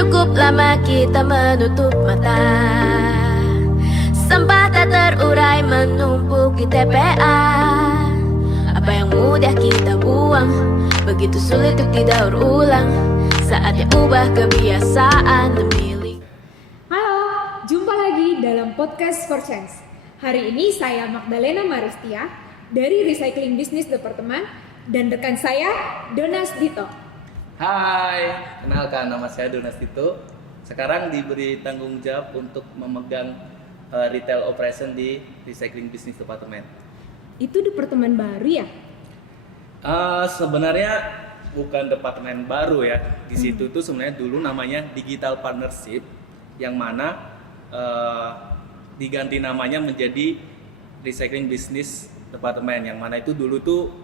Cukup lama kita menutup mata, sampah tak terurai menumpuk di TPA. Apa yang mudah kita buang, begitu sulit untuk didaur ulang. Saatnya ubah kebiasaan demi. Halo, jumpa lagi dalam podcast For Change. Hari ini saya Magdalena Maristia dari Recycling Business Department dan rekan saya Donas Dito. Hai, kenalkan nama saya Donas Dito. Sekarang diberi tanggung jawab untuk memegang retail operation di Recycling Business Department. Itu departemen baru ya? Sebenarnya bukan departemen baru ya. Di situ tuh sebenarnya dulu namanya Digital Partnership, yang mana diganti namanya menjadi Recycling Business Department, yang mana itu dulu tuh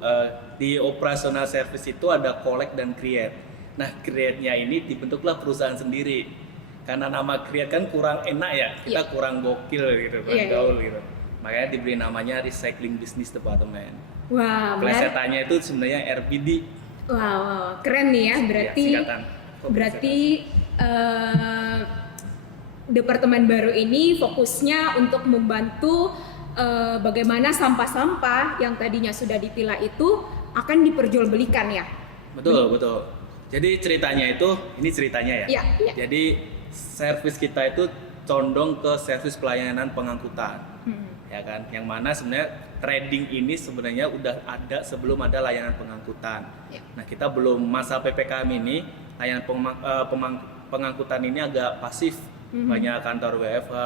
di operational service itu ada collect dan create. Nah, create-nya ini dibentuklah perusahaan sendiri. Karena nama create kan kurang enak ya, kita kurang gokil gitu, kurang gaul gitu. Makanya diberi namanya Recycling Business Department. Wah, Plesetannya itu sebenarnya RBD. Wow, keren nih ya. Berarti departemen baru ini fokusnya untuk membantu bagaimana sampah-sampah yang tadinya sudah dipilah itu akan diperjualbelikan ya. Betul. Jadi ceritanya ya. Iya. Jadi servis kita itu condong ke servis pelayanan pengangkutan. Ya kan? Yang mana sebenarnya trading ini sebenarnya udah ada sebelum ada layanan pengangkutan. Ya. Nah, kita belum masa PPKM ini, layanan pengangkutan ini agak pasif. Banyak kantor WFH,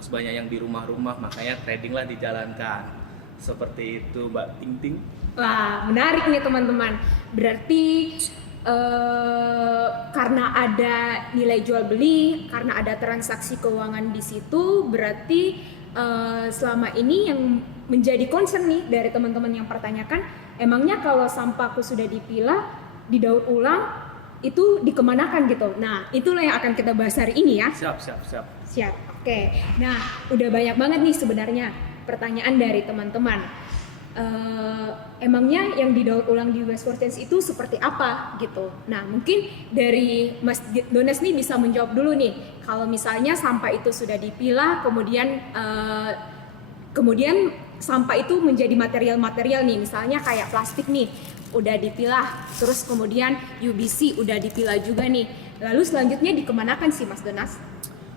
terus banyak yang di rumah-rumah, makanya trading lah dijalankan. Seperti itu, Mbak Ting Ting. Wah, menarik nih teman-teman. Berarti karena ada nilai jual beli, karena ada transaksi keuangan di situ, berarti selama ini yang menjadi concern nih dari teman-teman yang pertanyakan, emangnya kalau sampahku sudah dipilah, didaur ulang, itu dikemanakan gitu. Nah, itulah yang akan kita bahas hari ini ya. Siap. Oke. Nah, udah banyak banget nih sebenarnya pertanyaan dari teman-teman. Emangnya yang didaur ulang di Waste for Change itu seperti apa gitu. Nah, mungkin dari Mas Donas nih bisa menjawab dulu nih. Kalau misalnya sampah itu sudah dipilah, kemudian sampah itu menjadi material-material nih, misalnya kayak plastik nih, udah dipilah, terus kemudian UBC udah dipilah juga nih. Lalu selanjutnya dikemanakan sih Mas Donas?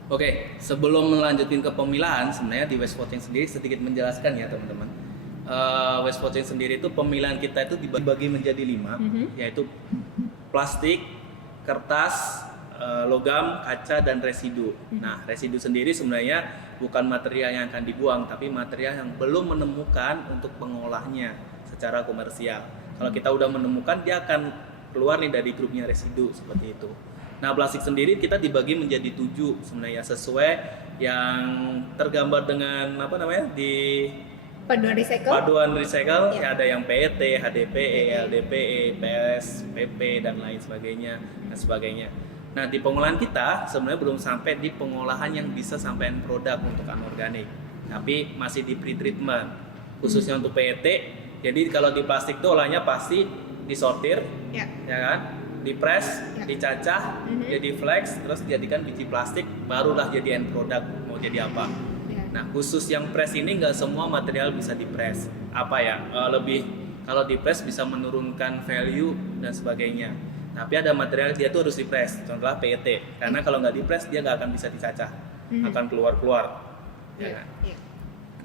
Oke, sebelum melanjutin ke pemilahan, sebenarnya di Waste for Change sendiri sedikit menjelaskan ya teman-teman. Waste for Change sendiri itu pemilahan kita itu dibagi menjadi 5, yaitu plastik, kertas, logam, kaca, dan residu. Nah, residu sendiri sebenarnya bukan material yang akan dibuang, tapi material yang belum menemukan untuk pengolahnya secara komersial. Kalau kita udah menemukan, dia akan keluar nih dari grupnya residu, seperti itu. Nah, plastik sendiri kita dibagi menjadi 7 sebenarnya, sesuai yang tergambar dengan di paduan recycle. Ya, ada yang PET, HDPE, LDPE, PS, PP, dan lain sebagainya. Nah, di pengolahan kita sebenarnya belum sampai di pengolahan yang bisa sampai end produk untuk anorganik, tapi masih di pre-treatment, khususnya untuk PET. Jadi kalau di plastik itu olahnya pasti disortir, ya kan, dipres, dicacah, jadi flex, terus dijadikan biji plastik, barulah jadi end product mau jadi apa. Nah, khusus yang press ini nggak semua material bisa dipres. Lebih kalau dipres bisa menurunkan value dan sebagainya. Tapi ada material dia tuh harus dipres, contohnya PET, karena kalau nggak dipres dia nggak akan bisa dicacah, akan keluar. Ya kan?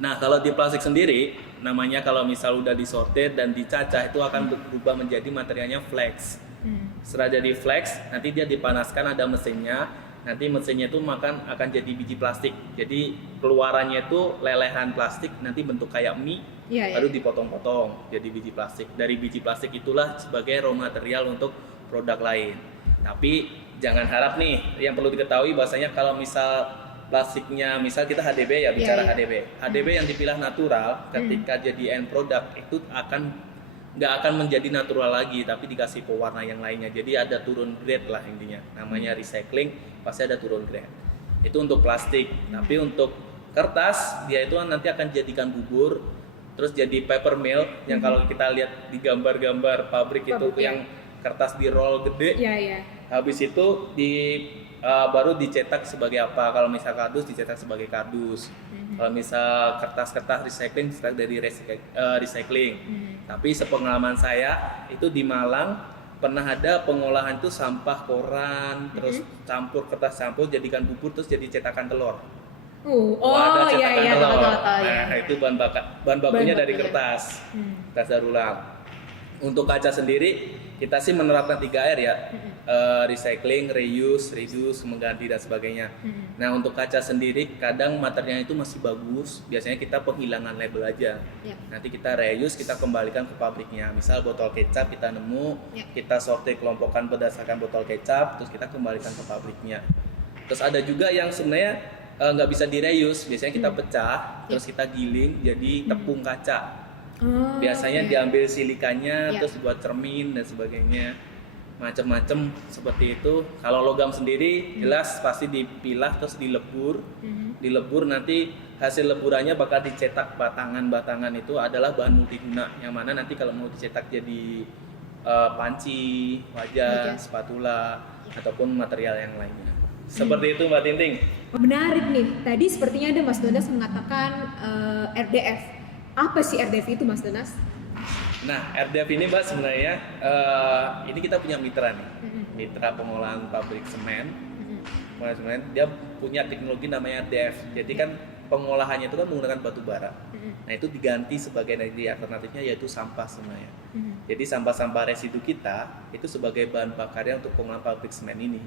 Nah, kalau di plastik sendiri, namanya kalau misal udah disortir dan dicacah itu akan berubah menjadi materialnya flex. Setelah jadi flex, nanti dia dipanaskan, ada mesinnya. Nanti mesinnya itu akan jadi biji plastik. Jadi keluarannya itu lelehan plastik, nanti bentuk kayak mie, lalu dipotong-potong jadi biji plastik. Dari biji plastik itulah sebagai raw material untuk produk lain. Tapi jangan harap nih, yang perlu diketahui bahwasanya kalau misal plastiknya, misal kita HDB ya, bicara HDB yang dipilah natural, ketika jadi end product itu nggak akan menjadi natural lagi, tapi dikasih pewarna yang lainnya. Jadi ada turun grade lah intinya, namanya recycling, pasti ada turun grade. Itu untuk plastik. Tapi untuk kertas, dia itu nanti akan jadikan bubur, terus jadi paper mill, yang kalau kita lihat di gambar-gambar pabrik itu yang kertas di roll gede. Habis itu di baru dicetak sebagai apa. Kalau misal kardus dicetak sebagai kardus. Kalau misal kertas-kertas recycling dicetak dari recycling. Tapi sepengalaman saya itu di Malang pernah ada pengolahan itu sampah koran, terus campur kertas campur jadikan bubur terus jadi cetakan telur. Ada cetakan telur. Nah, itu bahan bakunya dari kertas. Kertas daur ulang. Untuk kaca sendiri kita sih menerapkan 3R ya. Recycling, reuse, reduce, mengganti dan sebagainya. Nah, untuk kaca sendiri kadang materialnya itu masih bagus. Biasanya kita penghilangan label aja. Nanti kita reuse, kita kembalikan ke pabriknya. Misal botol kecap kita nemu, kita sortir kelompokkan berdasarkan botol kecap, terus kita kembalikan ke pabriknya. Terus ada juga yang sebenarnya nggak bisa direuse. Biasanya kita pecah, terus kita giling jadi tepung kaca. Biasanya diambil silikanya, terus buat cermin dan sebagainya. Macam-macam seperti itu. Kalau logam sendiri jelas pasti dipilah terus dilebur. Dilebur nanti hasil leburannya bakal dicetak batangan itu adalah bahan multiguna yang mana nanti kalau mau dicetak jadi panci, wajan, spatula ataupun material yang lainnya. Seperti itu Mbak Tinting. Menarik nih. Tadi sepertinya ada Mas Donas mengatakan RDF. Apa sih RDF itu Mas Donas? Nah, RDF ini Mbak sebenarnya ini kita punya mitra nih, mitra pengolahan pabrik semen. Pengolahan semen, dia punya teknologi namanya RDF. Jadi kan pengolahannya itu kan menggunakan batu bara. Nah, itu diganti sebagai energi alternatifnya yaitu sampah sebenarnya. Jadi sampah-sampah residu kita itu sebagai bahan bakarnya untuk pengolahan pabrik semen ini.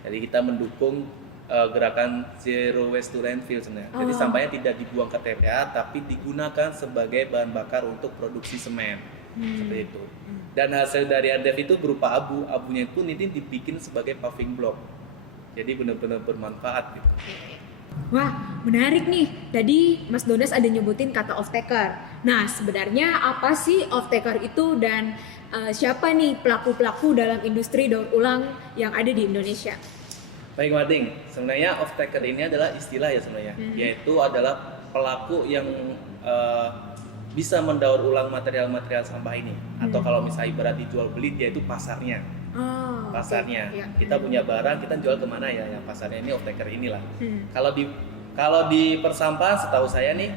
Jadi kita mendukung gerakan Zero Waste to Landfill sebenarnya. Jadi sampahnya tidak dibuang ke TPA tapi digunakan sebagai bahan bakar untuk produksi semen. Seperti itu. Dan hasil dari RDF itu berupa abu. Abunya itu nanti dibikin sebagai paving block. Jadi benar-benar bermanfaat gitu. Wah, menarik nih. Tadi Mas Donas ada nyebutin kata off-taker. Nah, sebenarnya apa sih off-taker itu dan siapa nih pelaku-pelaku dalam industri daur ulang yang ada di Indonesia? Baik Mading, sebenarnya off-taker ini adalah istilah ya sebenarnya, yaitu adalah pelaku yang bisa mendaur ulang material-material sampah ini, atau kalau misalnya ibarat dijual beli, yaitu pasarnya. Pasarnya, kita punya barang, kita jual kemana ya? Yang pasarnya ini off-taker inilah. Kalau di persampahan, setahu saya nih,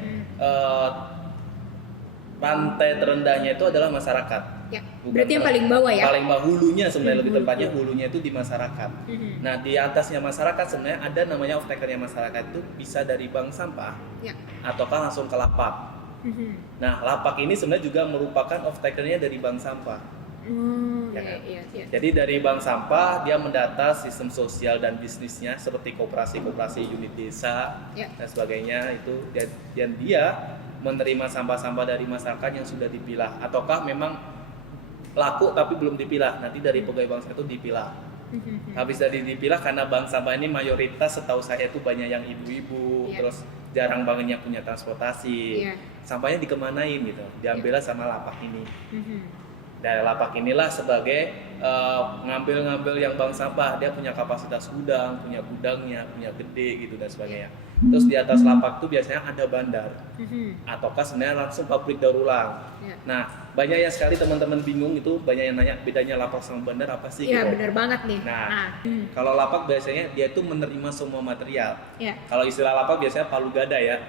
rantai terendahnya itu adalah masyarakat. Berarti yang paling bawah ya? Paling bawah, hulunya sebenarnya lebih tepatnya hulunya itu di masyarakat. Nah, di atasnya masyarakat sebenarnya ada namanya off-takernya masyarakat itu bisa dari bank sampah ataukah langsung ke lapak. Nah, lapak ini sebenarnya juga merupakan off-takernya dari bank sampah. Jadi dari bank sampah dia mendata sistem sosial dan bisnisnya seperti koperasi-koperasi unit desa dan sebagainya itu, dan dia menerima sampah-sampah dari masyarakat yang sudah dipilah ataukah memang laku tapi belum dipilah, nanti dari pegawai bank sampah itu dipilah. Habis dari dipilah, karena bank sampah ini mayoritas setahu saya itu banyak yang ibu-ibu, terus jarang banget yang punya transportasi, sampahnya dikemanain gitu, diambillah sama lapak ini. Dari lapak inilah sebagai ngambil yang bank sampah, dia punya kapasitas gudang, punya gudangnya, punya gede gitu dan sebagainya. Terus di atas lapak tuh biasanya ada bandar, ataukah sebenarnya langsung pabrik daur ulang. Nah, banyak yang sekali teman-teman bingung itu, banyak yang nanya bedanya lapak sama bandar apa sih? Iya, gitu. benar banget nih. Nah, kalau lapak biasanya dia tuh menerima semua material. Kalau istilah lapak biasanya palu gada ya.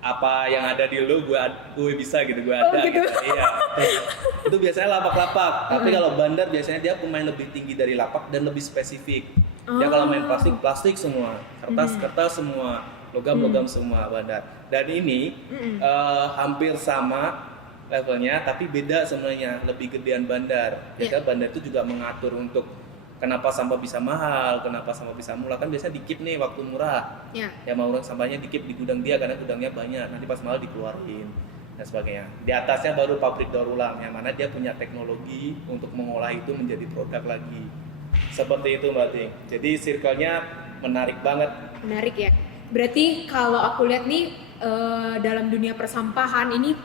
Apa yang ada di lu gue bisa gitu, gue ada gitu. Iya. Itu biasanya lapak-lapak. Tapi kalau bandar biasanya dia pemain lebih tinggi dari lapak dan lebih spesifik. Dia kalau main plastik semua, kertas semua, logam semua bandar. Dan ini hampir sama levelnya, tapi beda sebenarnya, lebih gedean bandar. Biasanya bandar itu juga mengatur untuk kenapa sampah bisa mahal, kenapa sampah bisa murah, kan biasanya dikip nih waktu murah. Ya mau orang sampahnya dikip di gudang dia karena gudangnya banyak, nanti pas mahal dikeluarin dan sebagainya. Di atasnya baru pabrik daur ulang yang mana dia punya teknologi untuk mengolah itu menjadi produk lagi. Seperti itu Mbak Ting. Jadi circle-nya menarik banget. Menarik ya. Berarti kalau aku lihat nih dalam dunia persampahan ini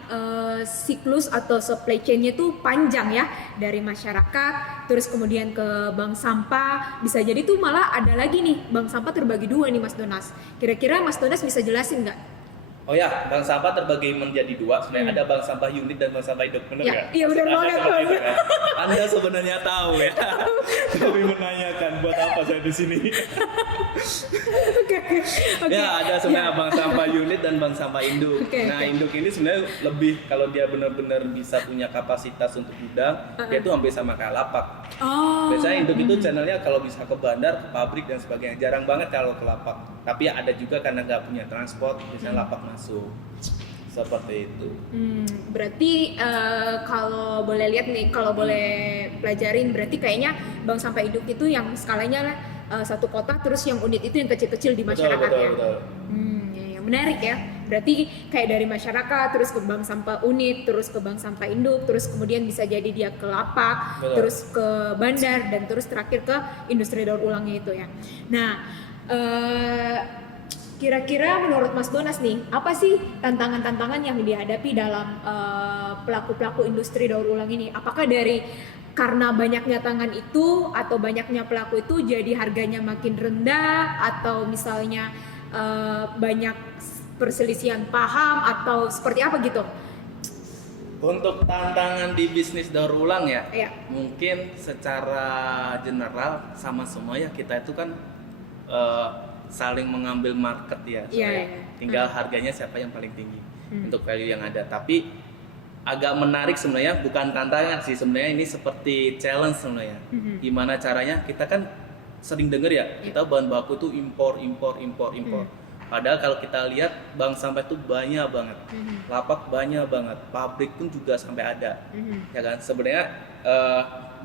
siklus atau supply chain-nya tuh panjang ya, dari masyarakat terus kemudian ke bank sampah, bisa jadi tuh malah ada lagi nih bank sampah terbagi dua nih Mas Donas. Kira-kira Mas Donas bisa jelasin nggak Oh ya, bank sampah terbagi menjadi dua. Sebenarnya ada bank sampah unit dan bank sampah induk, benar Ya, nggak? iya, benar Anda banget, seperti Mas. itu, kan? Anda sebenarnya tahu ya. Tapi menanyakan buat apa saya di sini. Oke. Ya, ada sebenarnya Ya. bank sampah unit dan bank sampah induk. Oke, Nah, oke. induk ini sebenarnya lebih kalau dia benar-benar bisa punya kapasitas untuk gudang, dia tuh hampir sama kayak lapak. Oh. Biasanya induk itu channelnya kalau bisa ke bandar, ke pabrik dan sebagainya. Jarang banget kalau ke lapak. Tapi ada juga karena nggak punya transport, biasanya lapak masuk. Seperti itu. Berarti kalau boleh lihat nih, kalau boleh pelajarin, berarti kayaknya bank sampah induk itu yang skalanya satu kota, terus yang unit itu yang kecil-kecil di masyarakat ya. Betul. Ya, menarik ya. Berarti kayak dari masyarakat, terus ke bank sampah unit, terus ke bank sampah induk, terus kemudian bisa jadi dia ke lapak, Betul. terus ke bandar, dan terus terakhir ke industri daur ulangnya itu ya. Nah, kira-kira menurut Mas Donas nih, apa sih tantangan-tantangan yang dihadapi dalam pelaku-pelaku industri daur ulang ini? Apakah dari karena banyaknya tangan itu atau banyaknya pelaku itu jadi harganya makin rendah, atau misalnya banyak perselisihan paham, atau seperti apa gitu? Untuk tantangan di bisnis daur ulang ya, Iya. mungkin secara general sama semua ya, kita itu kan saling mengambil market ya, Iya, sebenarnya. iya. Tinggal harganya siapa yang paling tinggi untuk value yang ada. Tapi agak menarik sebenarnya, bukan tantangan sih sebenarnya, ini seperti challenge sebenarnya. Gimana caranya? Kita kan sering dengar ya, kita bahan baku tuh impor. Padahal kalau kita lihat bank sampah itu banyak banget, lapak banyak banget, pabrik pun juga sampai ada, ya kan? Sebenarnya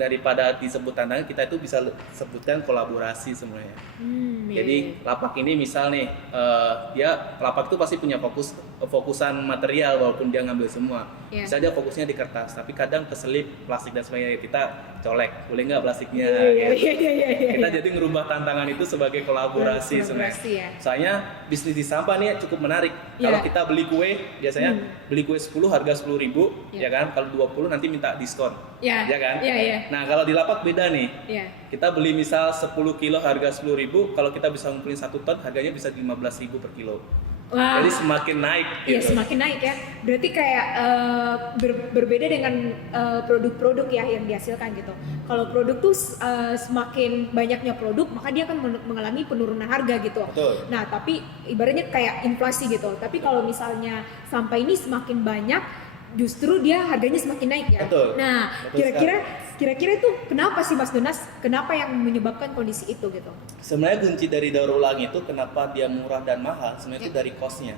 daripada disebut tantangan, kita itu bisa sebutkan kolaborasi sebenarnya. Jadi lapak ini misal nih, dia lapak itu pasti punya fokusan material walaupun dia ngambil semua. Yeah. Bisa dia fokusnya di kertas, tapi kadang keselip plastik dan sebagainya, kita colek, boleh nggak plastiknya? Iya. Kita jadi ngerubah tantangan itu sebagai kolaborasi sebenarnya. ya. Soalnya bisnis di sampah nih cukup menarik. Yeah. Kalau kita beli kue, biasanya beli kue 10 harga 10.000, Yeah. ya kan? Kalau 20 nanti minta diskon. Ya. Ya kan? Iya. Nah, kalau di lapak beda nih. Iya. Kita beli misal 10 kilo harga 10.000, kalau kita bisa ngumpulin 1 ton harganya bisa 15.000 per kilo. Wah. Jadi semakin naik Iya, gitu. semakin naik ya. Berarti kayak berbeda dengan produk-produk ya yang dihasilkan gitu. Kalau produk tuh semakin banyaknya produk, maka dia akan mengalami penurunan harga gitu. Betul. Nah, tapi ibaratnya kayak inflasi gitu. Tapi kalau misalnya sampah ini semakin banyak, justru dia harganya semakin naik ya. Betul. Nah, Betul kira-kira itu kenapa sih Mas Donas? Kenapa yang menyebabkan kondisi itu gitu? Sebenarnya kunci dari daur ulang itu kenapa dia murah dan mahal, sebenarnya itu dari cost-nya.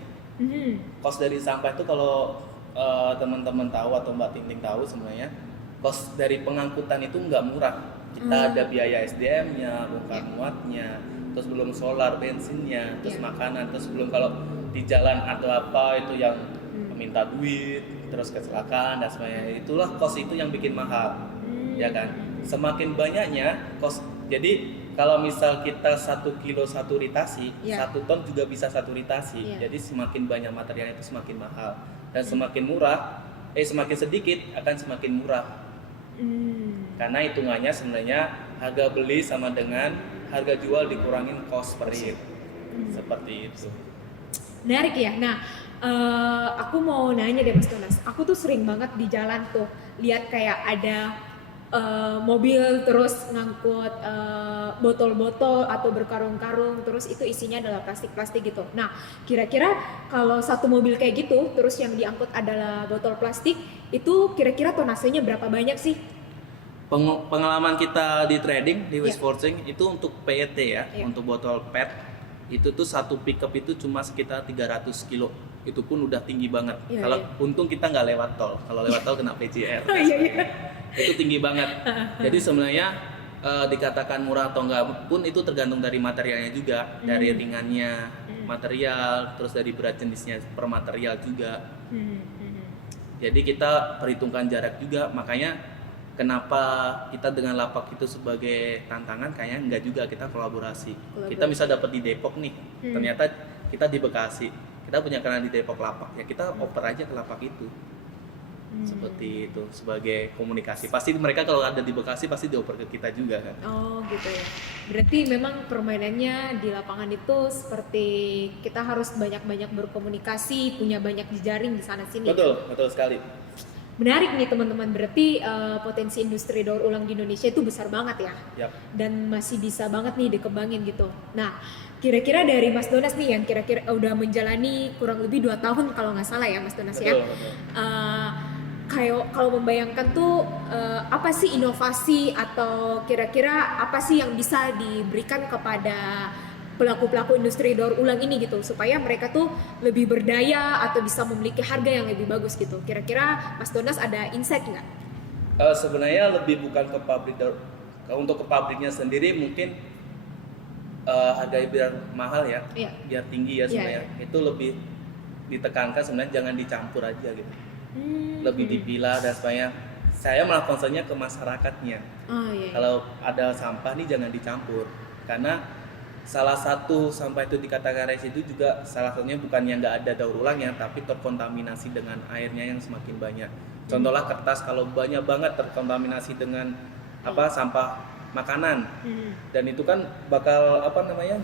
Cost dari sampah itu kalau teman-teman tahu atau Mbak Tinting tahu sebenarnya, cost dari pengangkutan itu nggak murah. Kita ada biaya SDM-nya, bongkar muatnya, terus belum solar, bensinnya, terus makanan, terus belum kalau di jalan atau apa itu yang meminta duit, terus kecelakaan dan sebagainya. Itulah cost itu yang bikin mahal, ya kan? Semakin banyaknya cost. Jadi kalau misal kita 1 kilo 1 ritasi, 1 ton juga bisa 1 ritasi. Jadi semakin banyak material itu semakin mahal, dan semakin murah, semakin sedikit akan semakin murah. Karena hitungannya sebenarnya harga beli sama dengan harga jual dikurangin cost per unit. Seperti itu. Menarik ya. Nah, aku mau nanya deh Mas Donas. Aku tuh sering banget di jalan tuh lihat kayak ada mobil terus ngangkut botol-botol atau berkarung-karung, terus itu isinya adalah plastik-plastik gitu. Nah, kira-kira kalau satu mobil kayak gitu, terus yang diangkut adalah botol plastik, itu kira-kira tonasenya berapa banyak sih? Pengalaman kita di trading di Waste Forcing itu untuk PET ya, untuk botol PET itu tuh satu pickup itu cuma sekitar 300 kilo. Itu pun udah tinggi banget. Kalau untung kita nggak lewat tol. Kalau lewat tol kena PJR. Itu tinggi banget. Jadi sebenarnya dikatakan murah atau enggak pun itu tergantung dari materialnya juga, dari ringannya material, terus dari berat jenisnya per material juga. Jadi kita perhitungkan jarak juga, makanya kenapa kita dengan lapak itu sebagai tantangan, kayaknya enggak juga, kita kolaborasi. Kita bisa dapat di Depok nih, ternyata kita di Bekasi, kita punya kenalan di Depok lapak, ya kita oper aja ke lapak itu. Seperti itu sebagai komunikasi. Pasti mereka kalau ada di Bekasi pasti dioper ke kita juga kan. Oh gitu ya. Berarti memang permainannya di lapangan itu seperti kita harus banyak-banyak berkomunikasi, punya banyak jejaring di sana sini. Betul sekali. Menarik nih teman-teman, berarti potensi industri daur ulang di Indonesia itu besar banget ya. Yap. Dan masih bisa banget nih dikembangin gitu. Nah, kira-kira dari Mas Donas nih yang kira-kira udah menjalani kurang lebih 2 tahun kalau nggak salah ya Mas Donas ya. Betul. Kayak kalau membayangkan tuh apa sih inovasi atau kira-kira apa sih yang bisa diberikan kepada pelaku-pelaku industri daur ulang ini gitu supaya mereka tuh lebih berdaya atau bisa memiliki harga yang lebih bagus gitu. Kira-kira Mas Donas ada insight nggak? Sebenarnya lebih bukan ke pabrik untuk ke pabriknya sendiri mungkin harganya biar mahal ya, biar tinggi ya sebenarnya. Itu lebih ditekankan sebenarnya jangan dicampur aja gitu. Lebih dipilah dan sebagainya. Saya malah concernnya ke masyarakatnya. Kalau ada sampah nih jangan dicampur karena salah satu sampah itu dikatakan residu juga salah satunya bukan yang nggak ada daur ulangnya tapi terkontaminasi dengan airnya yang semakin banyak. Contohnya kertas kalau banyak banget terkontaminasi dengan sampah makanan dan itu kan bakal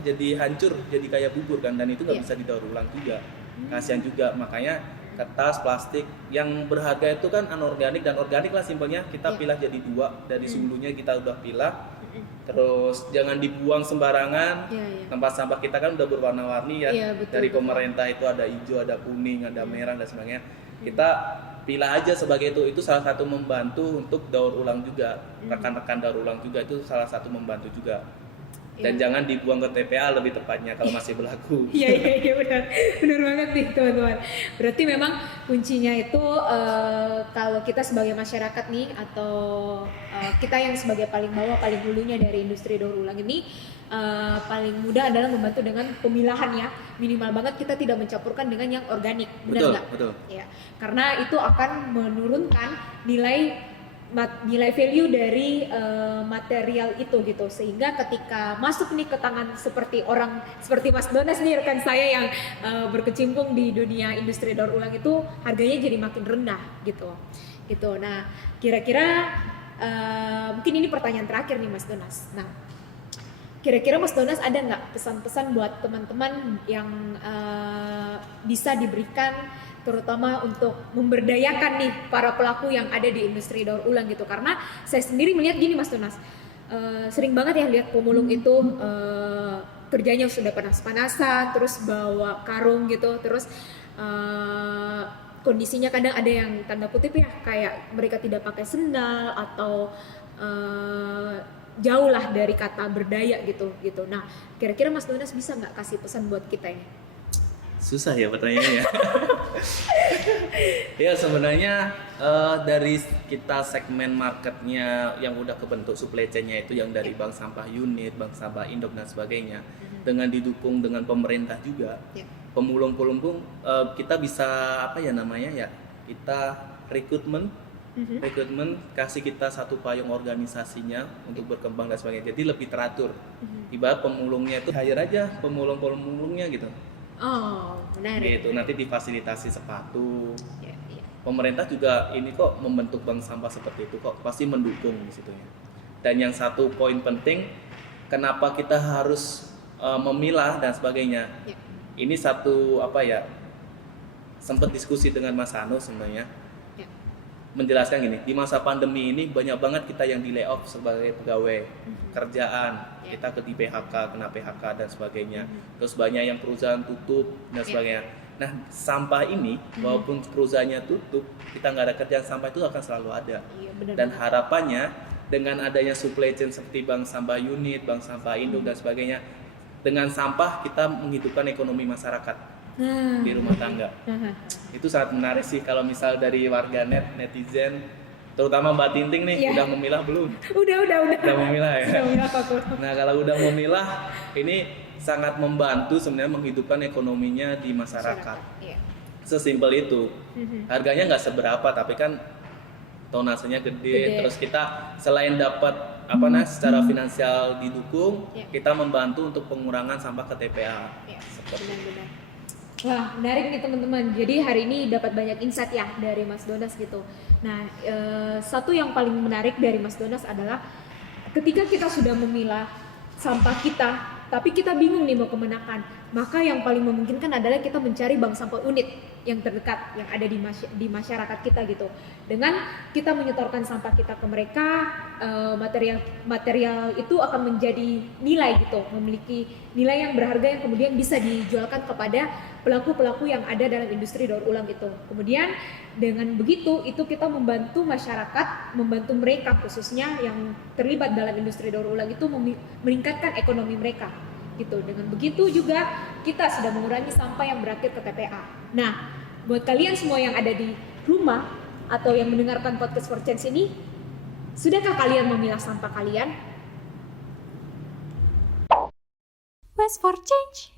jadi hancur jadi kayak bubur kan dan itu nggak bisa didaur ulang juga. Kasihan juga makanya kertas, plastik yang berharga itu kan anorganik dan organik lah simpelnya kita pilah jadi 2 dari hulunya kita udah pilah terus jangan dibuang sembarangan. Tempat sampah kita kan udah berwarna-warni ya dari pemerintah itu ada hijau, ada kuning, ada merah dan sebagainya kita pilah aja sebagai itu salah satu membantu untuk daur ulang juga rekan-rekan daur ulang juga itu salah satu membantu juga. Dan jangan dibuang ke TPA lebih tepatnya kalau masih berlaku. Iya benar banget nih teman-teman. Berarti memang kuncinya itu kalau kita sebagai masyarakat nih atau kita yang sebagai paling bawah paling hulunya dari industri daur ulang ini paling mudah adalah membantu dengan pemilahan ya. Minimal banget kita tidak mencampurkan dengan yang organik. Benar nggak? Betul. Ya, karena itu akan menurunkan nilai value dari material itu gitu sehingga ketika masuk nih ke tangan seperti Mas Donas nih rekan saya yang berkecimpung di dunia industri daur ulang itu harganya jadi makin rendah gitu. Nah kira-kira mungkin ini pertanyaan terakhir nih Mas Donas. Nah kira-kira Mas Donas ada nggak pesan-pesan buat teman-teman yang bisa diberikan terutama untuk memberdayakan nih para pelaku yang ada di industri daur ulang gitu karena saya sendiri melihat gini Mas Donas sering banget ya lihat pemulung itu kerjanya sudah panas-panasan terus bawa karung gitu terus kondisinya kadang ada yang tanda kutip ya kayak mereka tidak pakai sendal atau jauh lah dari kata berdaya gitu. Nah kira-kira Mas Donas bisa nggak kasih pesan buat kita ini? Susah ya pertanyaannya. Ya sebenarnya dari kita segmen marketnya yang udah kebentuk supply chain-nya itu yang dari bank sampah unit, bank sampah induk dan sebagainya dengan didukung dengan pemerintah juga pemulung-pemulung kita bisa kita rekrutmen kasih kita satu payung organisasinya untuk berkembang dan sebagainya jadi lebih teratur. Ibarat pemulungnya itu hire aja pemulungnya gitu. Oh, menarik. Gitu, nanti difasilitasi sepatu. Pemerintah juga ini kok membentuk bank sampah seperti itu kok pasti mendukung di situ ya. Dan yang satu poin penting, kenapa kita harus memilah dan sebagainya. Ini satu sempat diskusi dengan Mas Hano sebenarnya. Menjelaskan gini, di masa pandemi ini banyak banget kita yang di layoff sebagai pegawai kerjaan, kita di PHK, kena PHK dan sebagainya. Terus banyak yang perusahaan tutup dan sebagainya. Nah, sampah ini walaupun perusahaannya tutup, kita nggak ada kerjaan, sampah itu akan selalu ada. Dan harapannya dengan adanya supply chain seperti bank sampah unit, bank sampah induk dan sebagainya, dengan sampah kita menghidupkan ekonomi masyarakat. Di rumah tangga. Itu sangat menarik sih kalau misal dari warganet, netizen, terutama Mbak Tinting nih, udah memilah belum? Udah Memilah ya. Sudah memilah Pak. Nah kalau udah memilah, ini sangat membantu sebenarnya menghidupkan ekonominya di masyarakat. Sesimpel itu. Harganya nggak seberapa, tapi kan tonasenya gede. Terus kita selain dapat secara finansial didukung, kita membantu untuk pengurangan sampah ke TPA. Seperti itu. Wah, menarik nih teman-teman. Jadi hari ini dapat banyak insight ya dari Mas Donas gitu. Nah, satu yang paling menarik dari Mas Donas adalah ketika kita sudah memilah sampah kita, tapi kita bingung nih mau kemenakan, maka yang paling memungkinkan adalah kita mencari bank sampah unit yang terdekat yang ada di masyarakat kita gitu. Dengan kita menyetorkan sampah kita ke mereka, material itu akan menjadi nilai gitu, memiliki nilai yang berharga yang kemudian bisa dijualkan kepada pelaku-pelaku yang ada dalam industri daur ulang itu. Kemudian dengan begitu itu kita membantu masyarakat, membantu mereka khususnya yang terlibat dalam industri daur ulang itu meningkatkan ekonomi mereka gitu. Dengan begitu juga kita sudah mengurangi sampah yang berakhir ke TPA. Nah, buat kalian semua yang ada di rumah atau yang mendengarkan podcast for Change ini, sudahkah kalian memilah sampah kalian? West for Change.